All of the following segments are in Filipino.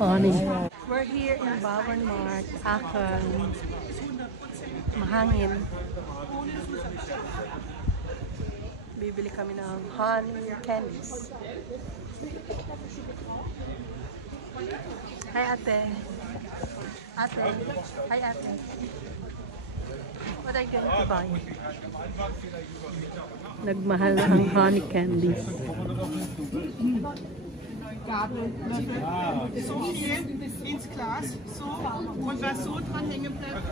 Honey. We're here in Bauern Mart, Aachen. Mahangin. Bibili kami ng honey candies. Hi ate. Ate. Hi ate. What are you going to buy? Nagmahal na ang honey candies. So viel ins Glas, so, und was so dran hängen bleibt.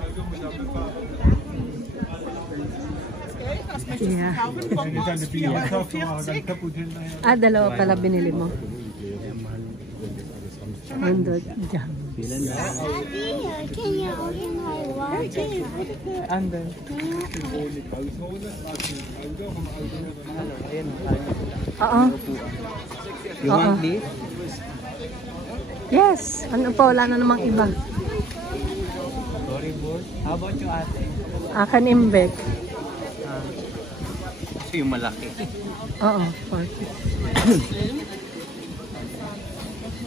Was möchtest du kaufen? Bonbons, 4,40 €. Ah, dalawa pala binili mo. 100 dyan. Daddy, can you open my wallet? Under. Oo. You want this? Yes. Ano pa? Wala na namang iba. Sorry, boss. How about you, ate? Akan imbek. Ito yung malaki. Oo. 40.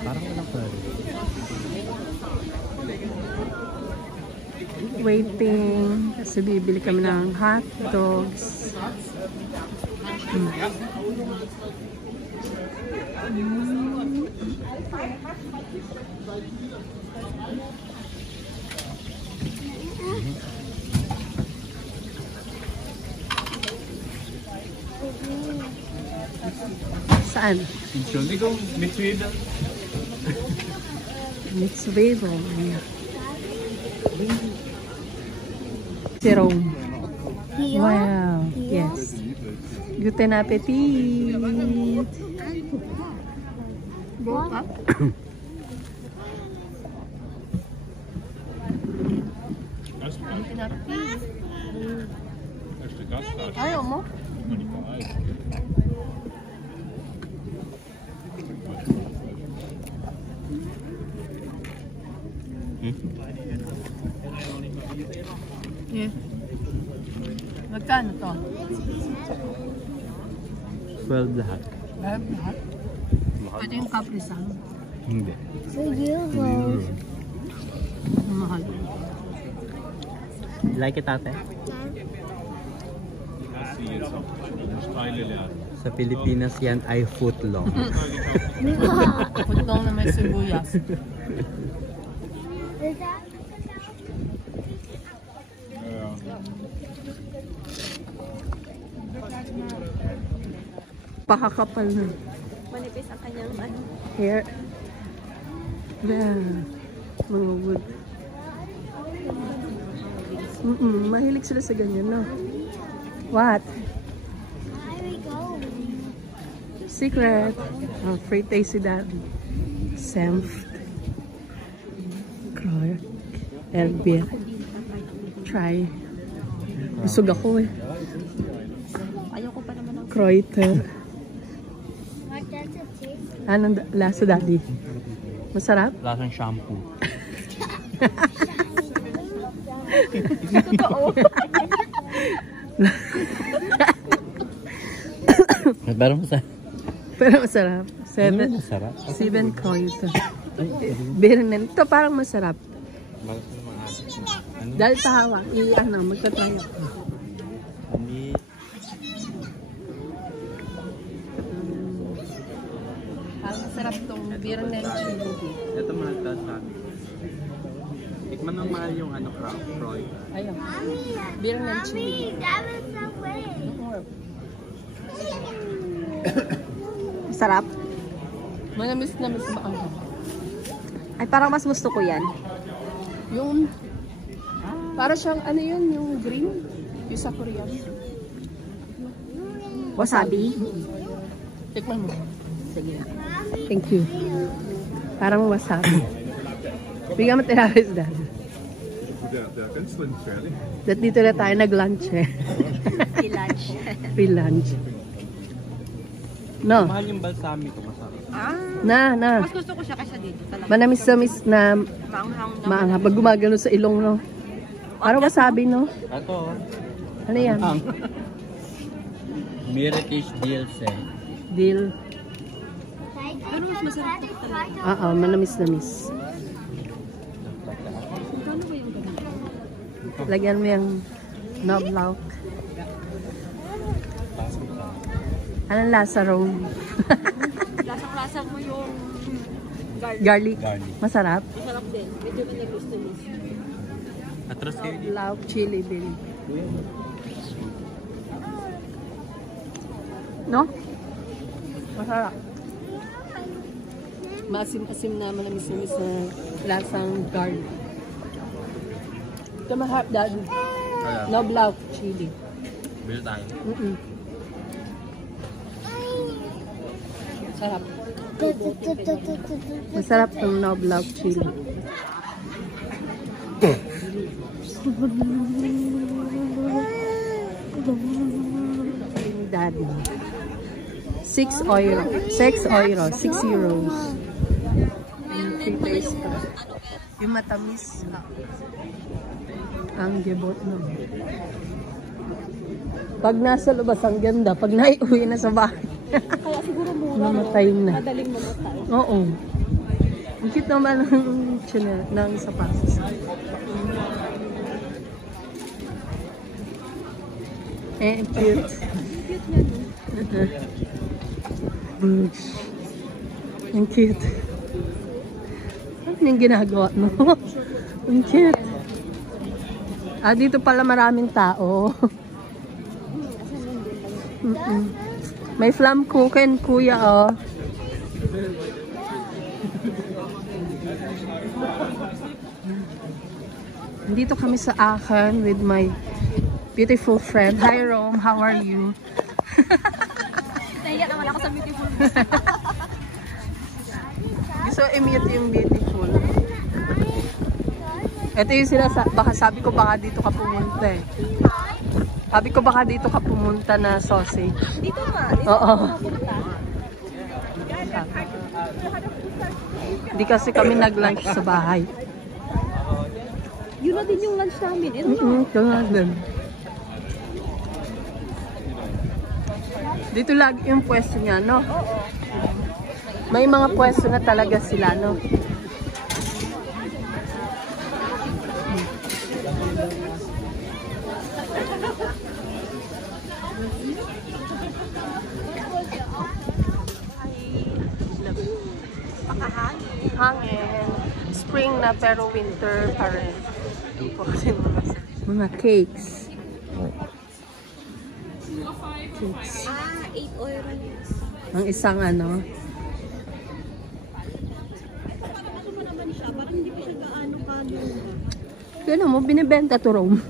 Parang walang pwede. Waiting. Kasi bibili kami ng hot dogs. Saan? Entschuldigung, mit Zwiebeln. Mit Zwiebeln. Jerome. Wow. Yes. Guten Appetit. Ayaw mo? Yeah. Magkano to? 12 lahat. Lahat? Pwede yung kaprisan. Hindi. For euros. Mahal. Like it, ate? Sa Pilipinas yan ay footlong. Putong na may sibuyas. Pakakapal na. Manipis ang kanyang ano. Hair. Yeah. Mga wood. Mahilig sila sa ganyan, no? What? Where are we going? Secret. Oh, free taste si Daddy. Senft. Kroy. Elbir. Try. Busog ako eh. Ayoko pa naman ng Kreuter. What does it taste? Anong lasa, Daddy? Masarap? Lasang shampoo. Totoo. Pero masarap. Pero masarap. Masarap. 7 Kreuter. Birnen. Ito parang masarap. Dahil tawa. Magtatry ako. Hindi. Parang masarap itong Birnen chili. Ito mahal ka sa akin. Tikman ng mahal yung ano, Croy. Ayun. Birnen chili. That was so weird. Masarap? Manamis na mas ba ang Ay, parang mas gusto ko yan. yung para siyang ano yun, yung green yung sa Korea. Wasabi. Tikman mo. Sige na. Thank you. Parang wasabi. Bigyan mo tinapis dahil. Dito na tayo nag-lunch eh. I-lunch. Free lunch. No. Mahal yung balsamic ko, masarap. Na. Mas gusto ko siya kaysa dito. Talaga. Manamis-samis na Maanghang na. maanghang. Pag gumagano sa ilong, no? Parang wasabi, no? Ito. Ano yan? British Dilse. Dill. Pero mas masarap ito talaga. Oo, manamis-namis. Magkano ba yung ganito? Lagyan mo yung knobloch. Anong lasa, Rome? Lasang-lasa mo yung Garlic. Garlic. Masarap. masarap din. Medyo manamis-namis. Atras kayo dito. Knobloch, chili bean. No? Masarap. Maasim-asim na manamis-namis na lasang garlic. Ito mahap, Dad. Knobloch, chili. Bili tayo. Sarap. Masarap ang knobloch chili. Daddy. 6 euro. 6 euro. 6 euros. Free taste pa. Yung matamis. Ang gebot no. Pag nasa labas ang ganda. Pag naiuwi na sa bahay. Kaya siguro mura. Mamatay na. Madaling mamatay. Oo. Ang cute naman ng channel ng sapatos. Eh, cute. Boots. Ang cute. Ano yung ginagawa mo? Ang cute. Ah, dito pala maraming tao. May flam cooking, kuya, oh. Dito kami sa Aachen with my beautiful friend. Hi, Rome. How are you? Nahiya naman ako sa beautiful. Gusto i-mute yung beautiful. Ito yung baka sabi ko baka dito ka pumunta eh. Sabi ko baka dito ka pumunta na sausage. Dito nga. Oo. Hindi kasi kami nag-lunch sa bahay. Yun na din yung lunch namin. Ito na. Ito nga din. Dito lagi yung pwesto niya, no? Oo. May mga pwesto na talaga sila, no? Hangin. Spring na pero winter pa rin. Mga cakes. Cakes. 8 euros. Ang isang ano. Ano mo naman siya? Parang hindi pa siya gaano. Kaya mo, binibenta to, Rome.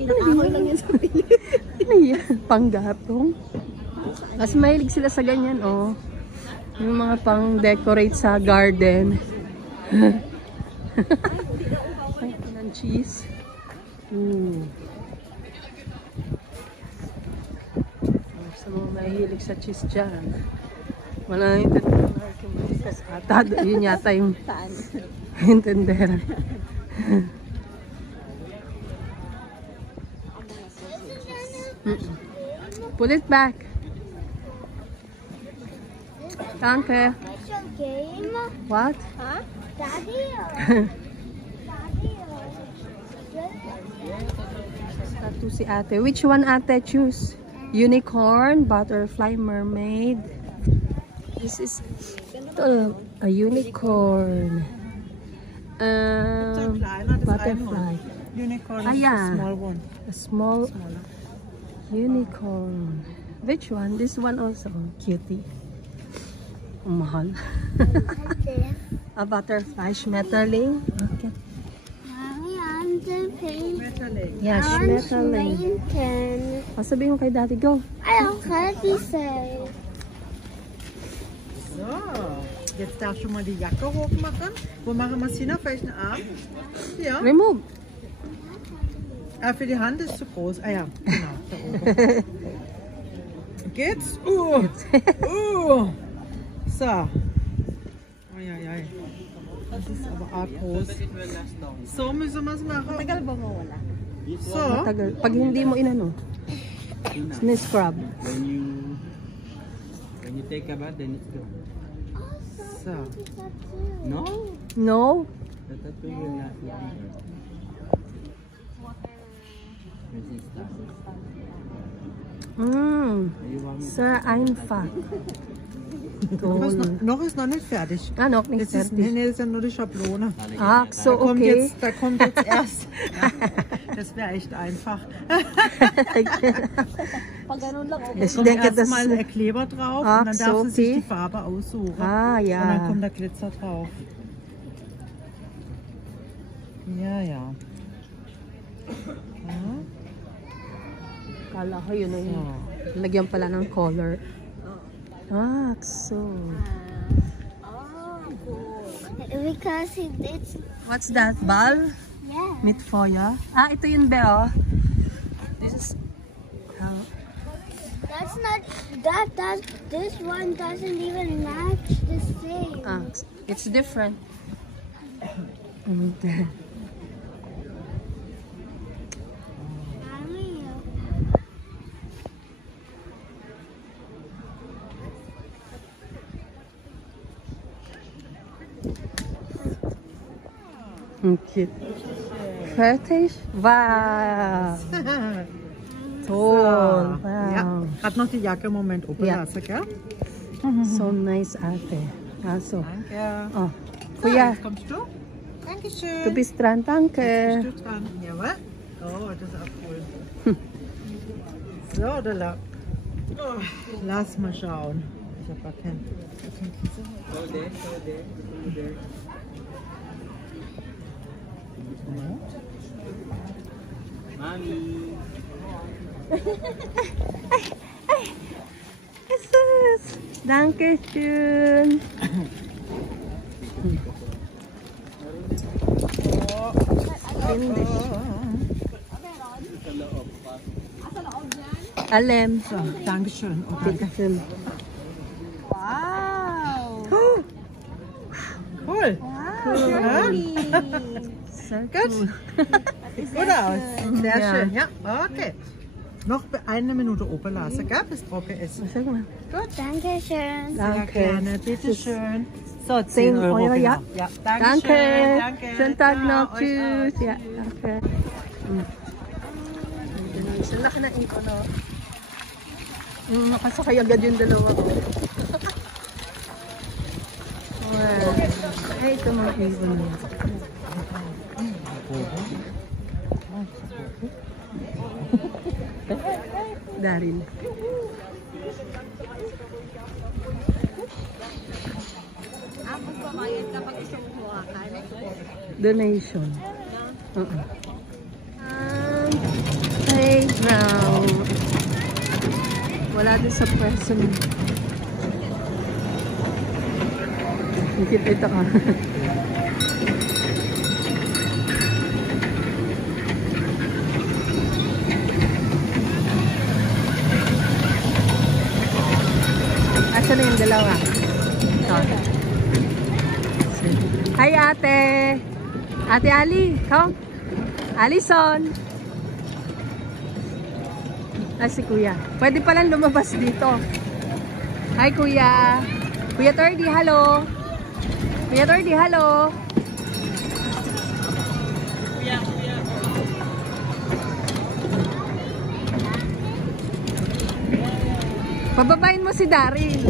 Inaahon lang yan sa pili. Ano yan? Panggatong. Mas mahilig sila sa ganyan, oh. Yung mga pang-decorate sa garden. Ay, ng cheese. Sa mga mahilig sa cheese dyan. Wala nang intindihan ata. Yun yata yung intindihan. Put it back. Danke. Game? What? Huh? Daddy? Tattoo si ate. Which one ate choose? Unicorn, butterfly, mermaid. This is a unicorn. Butterfly. Unicorn Ah, is yeah. a small one. A small Smaller. unicorn. Which one? This one also. Cutie. Ang mahal. A butterfly. Schmetterling. Okay. Mommy, I'm the paint. Metallic. Yeah, schmetterling. Mountain. Sabihin mo kay daddy, go. I don't care what you say. So, jetzt darfst du mal die Jacke hochmachen. Wo machen wir es hin? Auf welchen Arm? Ja. Remove. Für die Hand ist zu groß. Ah ja, genau. Da oben. Geht's? So. Ai. Das ist aber arg groß. So müssen wir es machen. Tagal ba mawala? So. Matagal. Pag hindi mo inano, ni-scrub. When When you take a bath, then it's gone. So. No? No? The tattoo will not longer. Resistance. You want me Sehr einfach. Noch ist noch nicht fertig. Ah, noch nicht Das ist, fertig. nee, das ist ja nur die Schablone. Ach so, okay. Da kommt jetzt erst. Das wäre echt einfach. Ich Kommt denke, das erstmal der Kleber drauf Ach und dann so, darf sie sich okay. die Farbe aussuchen. Ah, Und dann ja. kommt der Glitzer drauf. Ja, ja. Kala ko yun ay lagyan pala ng color. Ah, so. Because it's What's that? Ball? yeah. Mit foya? Ah, ito yun, be, oh. This is... That's not that this one doesn't even match the same. Ah, it's different. Mommy, Okay. Fertig? Wow. Toll. Ja, Wow. hat noch die Jacke im Moment oben Ja. lassen, gell? So nice, ate. Also. Danke. Oh. So, Kuya, jetzt kommst du. Dankeschön. du bist dran. Danke. Bist du dran? Jawohl. Oh, das ist auch cool. So, Della. Oh, lass mal schauen. Ich hab gar keinen. Go there, go there, go there. Mommy. Jesus. Dankeschön. Hindi. Alem. So, Dankeschön. Okay. Dankeschön. Wow! Cool. Sehr Gut. cool. Sieht gut aus. Sehr Ja. schön. Ja, okay. Noch eine Minute oben lassen, gell? Bis trocken ist. Sag mal. Dankeschön. Sehr gerne. Bitte schön. So, 10 10 Euro. Euro, ja. genau. Ja, Danke. Danke. Schönen Tag Ciao, noch. euch Tschüss. auch. Ja, danke. Ang laki na iko, no? Nakasakay agad yung dalawa ko. Wow. Ay, ito mga ibon na. Daryl. Magbabayad kapag gusto mong hawakan. Donation. Playground. Wala din sa person. Nakita ito ka. Asa na yung dalawa? Ito. Hi, ate. Ate Ali, come. Alison. Ah, si kuya. Pwede palang lumabas dito. Hi, kuya. Kuya Tordy, hello. Kuya Tordy, hello. Pababain mo si Daryl.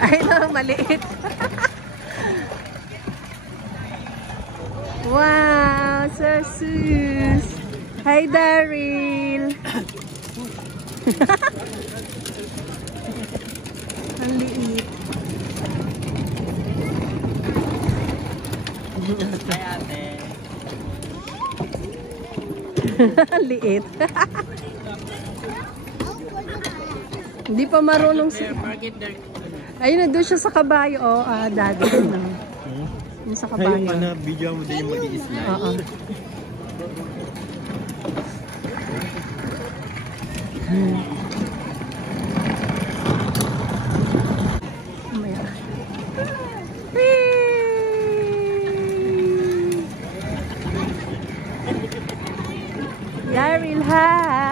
Ay, no, maliit. Wow, so sus. Hi, Daryl. Ang liit. Hi, ate. Ang liit. Hindi pa marunong si... Market there. Ayun na, doon siya sa kabayo. Oh, daddy. Yung sa kabayo. Ay, yung video mo din yung mag-i-slide. Oo. Daryl, hi!